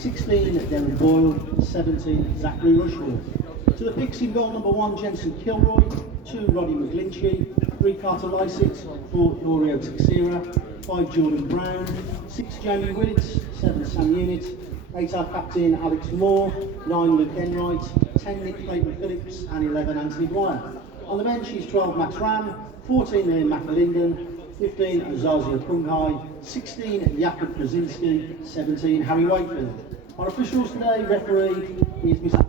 16 Darren Boyle, 17 Zachary Rushall. To the picks in goal number 1 Jensen Kilroy, 2 Roddy McGlinchey, 3 Carter Lysitt, 4 Oreo Teixeira, 5 Jordan Brown, 6 Jamie Willits, 7 Sam Unit, 8 our captain Alex Moore, 9 Luke Enright, 10 Nick Clayton Phillips and 11 Anthony Dwyer. On the bench is 12 Max Ram, 14 Liam McAlinden, 15 Azazia Punghai, 16 Jakub Krasinski, 17 Harry Wakefield. Our officials today, referee is Mr.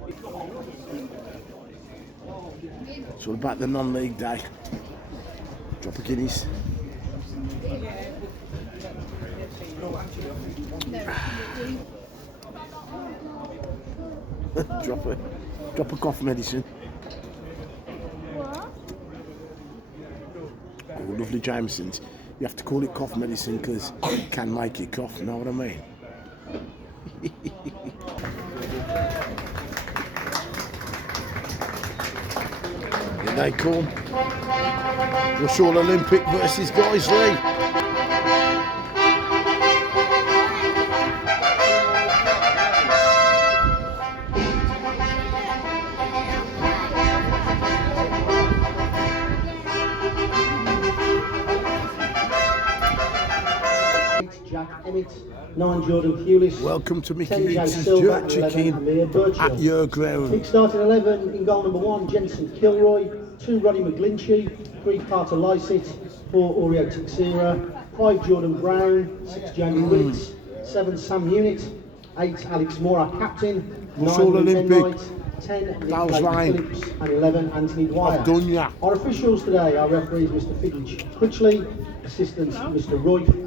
So we're back the non-league day. Drop a guineas. drop a cough medicine. Oh, lovely Jameson's. You have to call it cough medicine because it can make you cough, know what I mean? Here they come. Rushall Olympic versus Guiseley. Jack Emmett, 9 Jordan Hewlis. Welcome to Micky 10 Jay Eats Silver, Jerk Chicken 11 at your ground. Big starting 11 in goal number 1 Jensen Kilroy, 2 Roddy McGlinchey, 3 Carter Lysitt, 4 Oreo Teixeira, 5 Jordan Brown, 6 Jamie Willits, 7 Sam Unit, 8 Alex Moore our captain, 9 Olympic. 10 Nick Clayton Phillips and 11 Anthony Dwyer. I've done ya. Our officials today, our referees Mr. Fidge Critchley, assistants Mr. Roy.